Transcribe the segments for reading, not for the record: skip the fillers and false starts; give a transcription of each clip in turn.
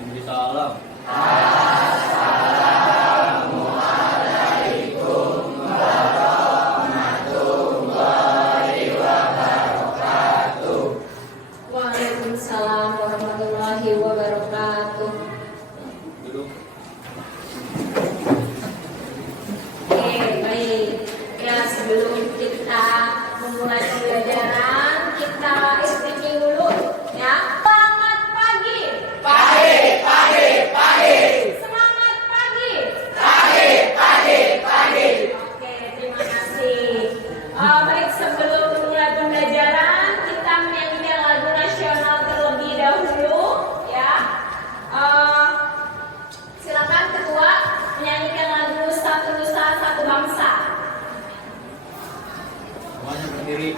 Waalaikumsalam. Waalaikumsalam warahmatullahi wabarakatuh. Duduk. Oke, baik. Ya, sebelum kita memulai pembelajaran, kita istiqi dulu ya. Selamat pagi. Pagi. Semangat pagi. Pagi. Oke, terima kasih. Baik, sebelum memulai pembelajaran, kita menyanyikan lagu nasional terlebih dahulu ya. Silakan ketua menyanyikan lagu Satu Nusa Satu Bangsa. Semuanya berdiri.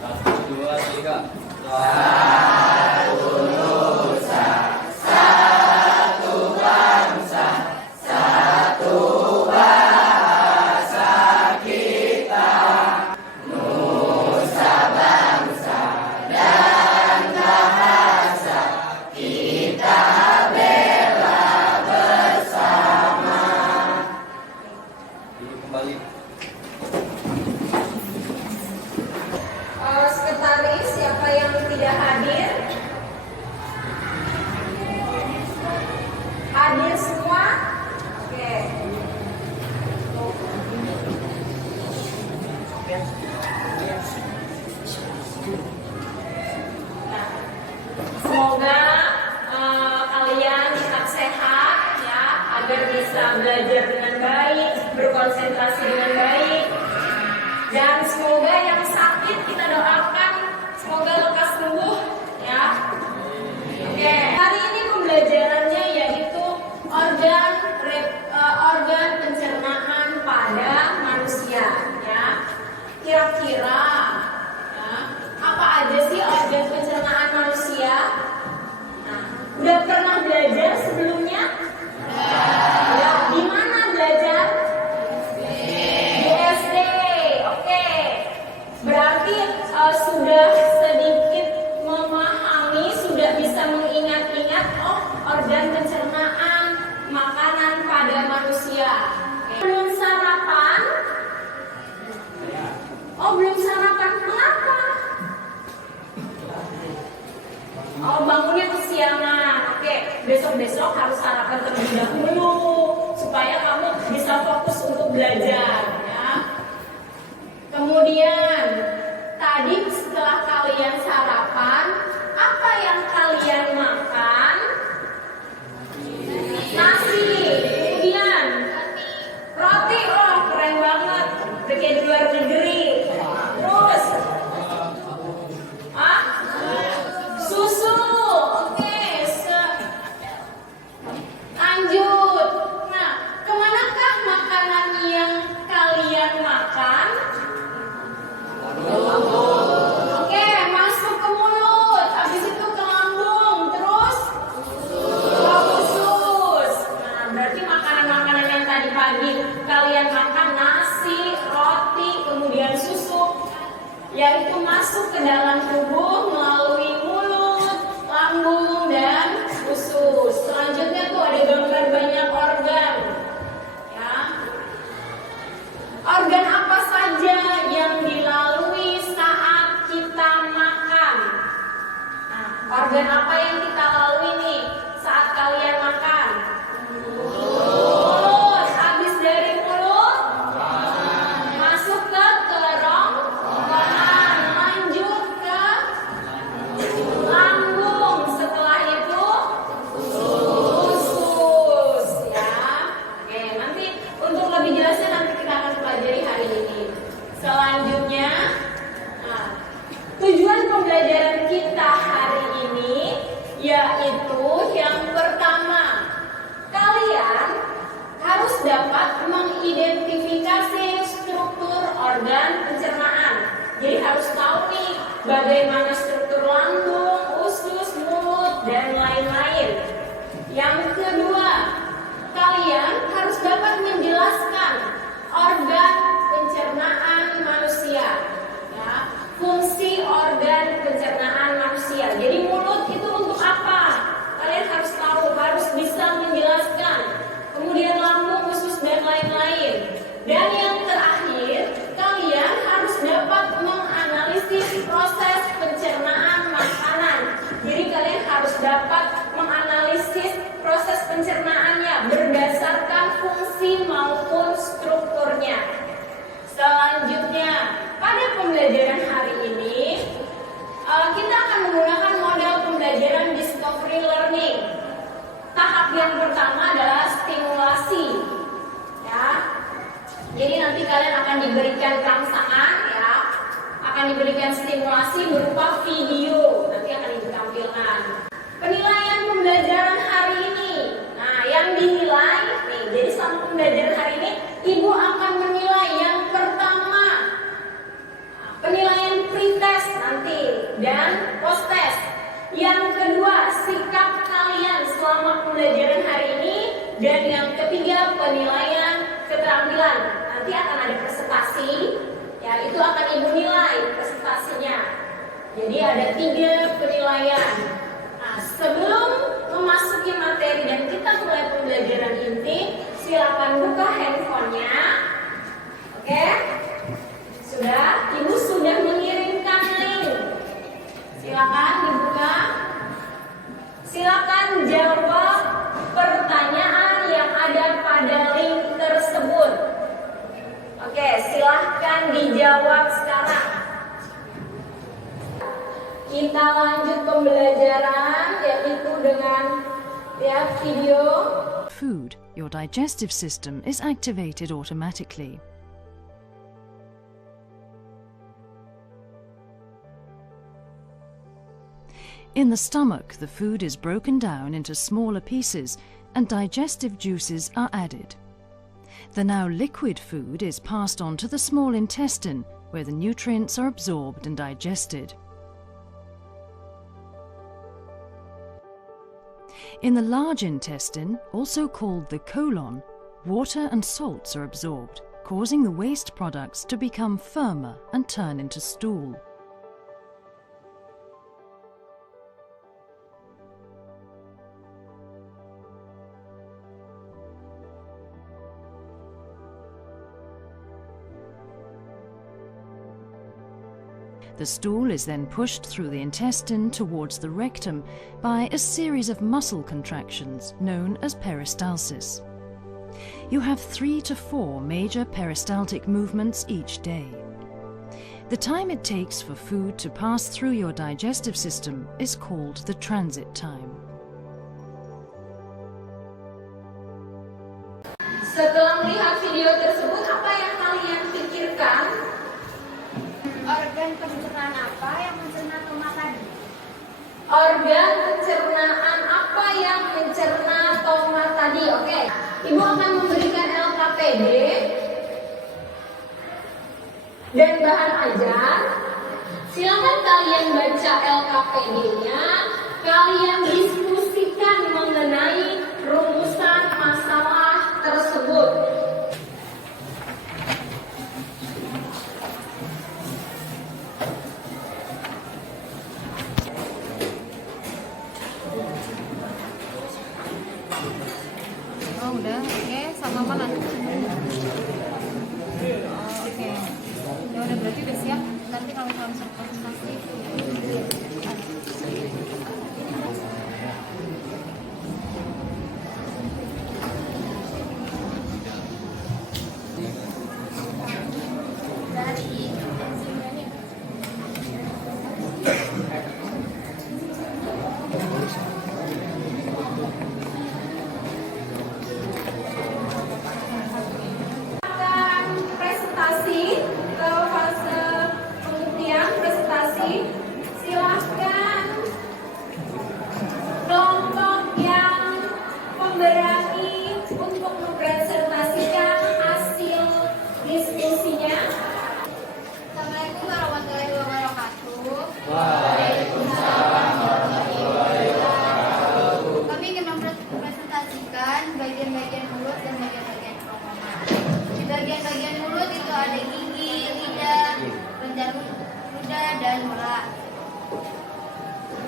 Satu, dua, tiga. Duduk kembali. Sekretaris, siapa yang tidak hadir? Hadir semua? Oke. Nah, semoga kalian tetap sehat ya, agar bisa belajar dengan baik, berkonsentrasi dengan baik. Dan semoga yang sakit kita doakan semoga lekas sembuh ya. Oke. Hari ini pembelajarannya yaitu organ pencernaan pada manusia ya. Kira-kira ya, apa aja sih organ pencernaan manusia? Nah, udah pernah belajar sebelumnya? Ya, di mana belajar? Di SD. Oke. Berarti sudah sedikit memahami, sudah bisa mengingat-ingat organ pencernaan makanan pada manusia. Oke. Belum sarapan? Belum sarapan. Kenapa? Bangunnya kesiangan. Oke, besok-besok harus sarapan terlebih dahulu supaya kamu bisa fokus untuk belajar ya. Kemudian tadi setelah kalian sarapan, apa yang kalian makan? Nasi. Kemudian roti. Oh, keren banget. Udah kayak di luar negeri. Terus susu. Oke. Lanjut. Nah, kemanakah makanan yang kalian makan? Oke, masuk ke mulut, habis itu ke lambung, terus ke usus. Nah, berarti makanan-makanan yang tadi pagi kalian makan, nasi, roti, kemudian susu, yaitu masuk ke dalam tubuh melalui mulut, lambung, dan usus. Selanjutnya tuh ada gambar banyak organ. Ya. Organ apa saja yang dilalui saat kita makan? Nah, organ apa yang kita lalui nih saat kalian makan? Mulut. Habis dari mulut masuk ke kerongkongan, lanjut ke lambung. Setelah itu usus ya. Oke, nanti untuk lebih jelasnya nanti kita akan pelajari hari ini. Selanjutnya, tujuan pembelajaran kita hari ini yaitu yang pertama, kalian harus dapat mengidentifikasi struktur organ pencernaan. Jadi harus tahu nih bagaimana struktur lambung, usus, mulut, dan lain-lain. Yang kedua, kalian harus dapat menjelaskan organ pencernaan manusia. Ya, fungsi organ pencernaan dapat menganalisis proses pencernaannya berdasarkan fungsi maupun strukturnya. Selanjutnya, pada pembelajaran hari ini, kita akan menggunakan model pembelajaran discovery learning. Tahap yang pertama adalah stimulasi. Ya. Jadi nanti kalian akan diberikan rangsangan, ya. Akan diberikan stimulasi berupa video, nanti akan ditampilkan. Penilaian pembelajaran hari ini. Nah, yang dinilai nih, jadi selama pembelajaran hari ini Ibu akan menilai yang pertama penilaian pretest nanti dan post-test. Yang kedua, sikap kalian selama pembelajaran hari ini, dan yang ketiga penilaian keterampilan. Nanti akan ada presentasi, ya itu akan Ibu nilai presentasinya. Jadi ada 3 penilaian. Nah, sebelum memasuki materi dan kita mulai pembelajaran inti, silakan buka handphonenya. Oke? Sudah? Ibu sudah mengirimkan link. Silakan dibuka. Silakan jawab pertanyaan yang ada pada link tersebut. Oke, silahkan dijawab sekarang. Kita lanjut pembelajaran, yaitu dengan video. Food, your digestive system is activated automatically. In the stomach, the food is broken down into smaller pieces and digestive juices are added. The now liquid food is passed on to the small intestine, where the nutrients are absorbed and digested. In the large intestine, also called the colon, water and salts are absorbed, causing the waste products to become firmer and turn into stool. The stool is then pushed through the intestine towards the rectum by a series of muscle contractions known as peristalsis. You have 3 to 4 major peristaltic movements each day. The time it takes for food to pass through your digestive system is called the transit time. Setelah melihat video tersebut, apa yang kalian pikirkan? Organ pencernaan apa yang mencerna tomat tadi? Organ pencernaan apa yang mencerna tomat tadi? Oke, Ibu akan memberikan LKPD dan bahan ajar. Silakan kalian baca LKPD-nya, kalian diskusikan mengenai rumusan masalah tersebut. Oh udah, oke, sama mana? Oh, oke. Ya udah berarti udah siap. Nanti kalau langsung presentasi. Presentasi ke fase pembuktian presentasi. Silahkan kelompok yang memberani untuk mempresentasikan hasil diskusinya. Assalamualaikum warahmatullahi wabarakatuh. Kami ingin mempresentasikan bagian-bagian mulut dan bagian-bagian kerongkongan. Di bagian-bagian mulut itu ada gigi, lidah, kelenjar ludah, dan mulut.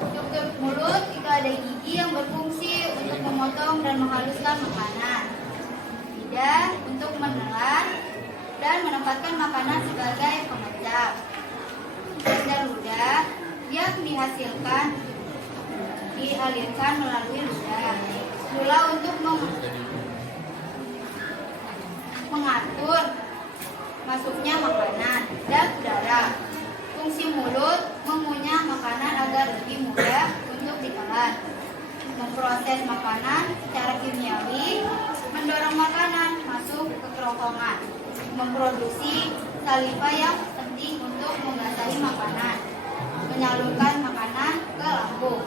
Untuk mulut itu ada gigi yang berfungsi untuk memotong dan menghaluskan makanan. Lidah untuk menelan dan menempatkan makanan sebagai pengecap. Kelenjar ludah yang dialirkan melalui ludah. Lula untuk mengatur masuknya makanan dan udara. Fungsi mulut mengunyah makanan agar lebih mudah untuk ditelan. Memproses makanan secara kimiawi, mendorong makanan masuk ke kerongkongan. Memproduksi saliva yang penting untuk membasahi makanan. Menyalurkan makanan ke lambung.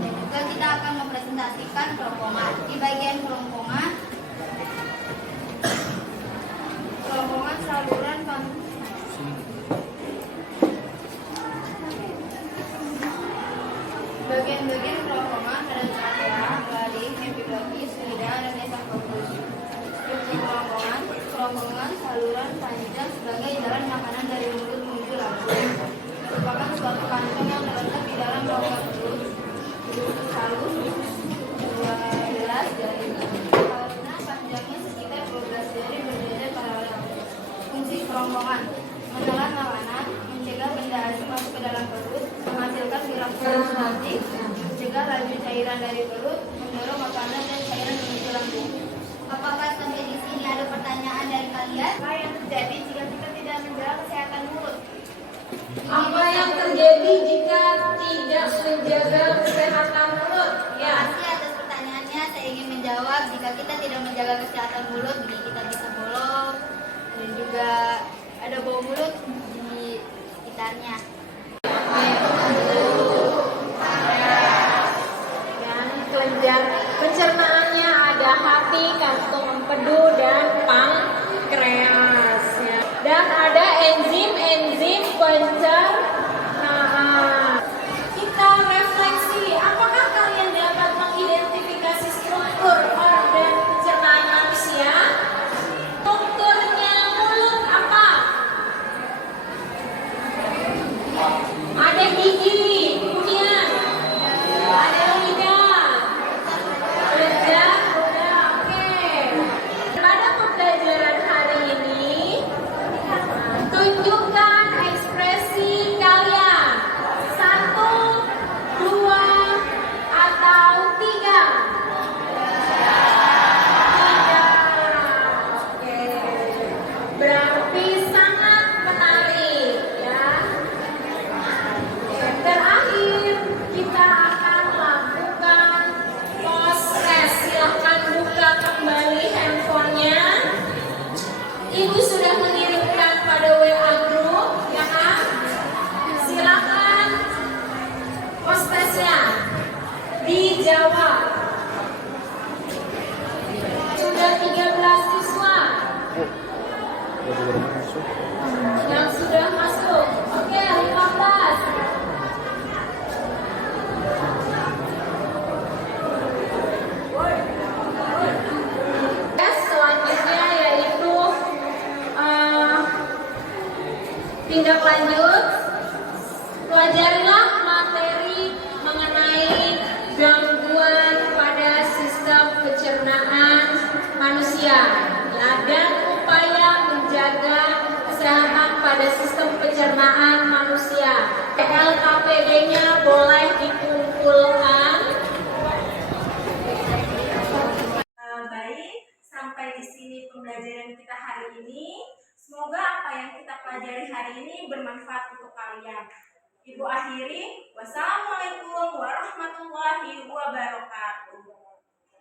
Dan juga kita akan mempresentasikan kerongkongan. Di bagian kerongkongan saluran bagian-bagian kerongkongan ada trachea, laring, epiglottis, lidah, dan esophagus. Fungsi kerongkongan saluran panjang sebagai jalan makanan dari mulut menuju lambung. Merupakan suatu kantong yang terletak di dalam rongga perut. Bentuk halus 12 jari. Karena panjangnya sekitar 12 jari berjajar paralel. Fungsi kerongkongan menelan makanan, mencegah benda asing masuk ke dalam perut, menghasilkan filtrasi plastik, mencegah laju cairan dari perut, mendorong makanan dan cairan menuju lambung. Apakah sampai di sini ada pertanyaan dari kalian? Apa yang terjadi jika kita tidak menjaga kesehatan mulut? Apa yang terjadi jika tidak menjaga kesehatan mulut? Terima kasih atas pertanyaannya. Saya ingin menjawab, jika kita tidak menjaga kesehatan mulut, gigi kita bisa bolong dan juga ada bau mulut di sekitarnya. Dan kelenjar pencernaannya ada hati, kantong empedu, dan pankreas. Ya. Dan ada enzim-enzim pencernaan. Kita refleksi, apakah kalian dapat mengidentifikasi struktur organ pencernaan manusia? Strukturnya mulut apa? Ada gigi, kemudian ada lidah, lidah, oke. Pada pembelajaran hari ini, tunjukkan ekspresi kalian. 1, 2, atau 3. 3. Oke. Berarti sangat menarik, ya. Terakhir, kita akan lakukan proses. Silahkan buka kembali handphonenya. Ibu sudah mengirimkan pada WA group, ya kan? Silakan postesnya dijawab. Sudah 13 siswa yang sudah masuk. Oke, 15. Selanjutnya yaitu tindak lanjut, pelajarilah materi mengenai gangguan pada sistem pencernaan manusia, ya, dan upaya menjaga kesehatan pada sistem pencernaan manusia. LKPD-nya boleh dikumpulkan. Baik, sampai di sini pembelajaran kita hari ini. Semoga apa yang kita pelajari hari ini bermanfaat untuk kalian. Ibu akhiri, wassalamualaikum warahmatullahi wabarakatuh.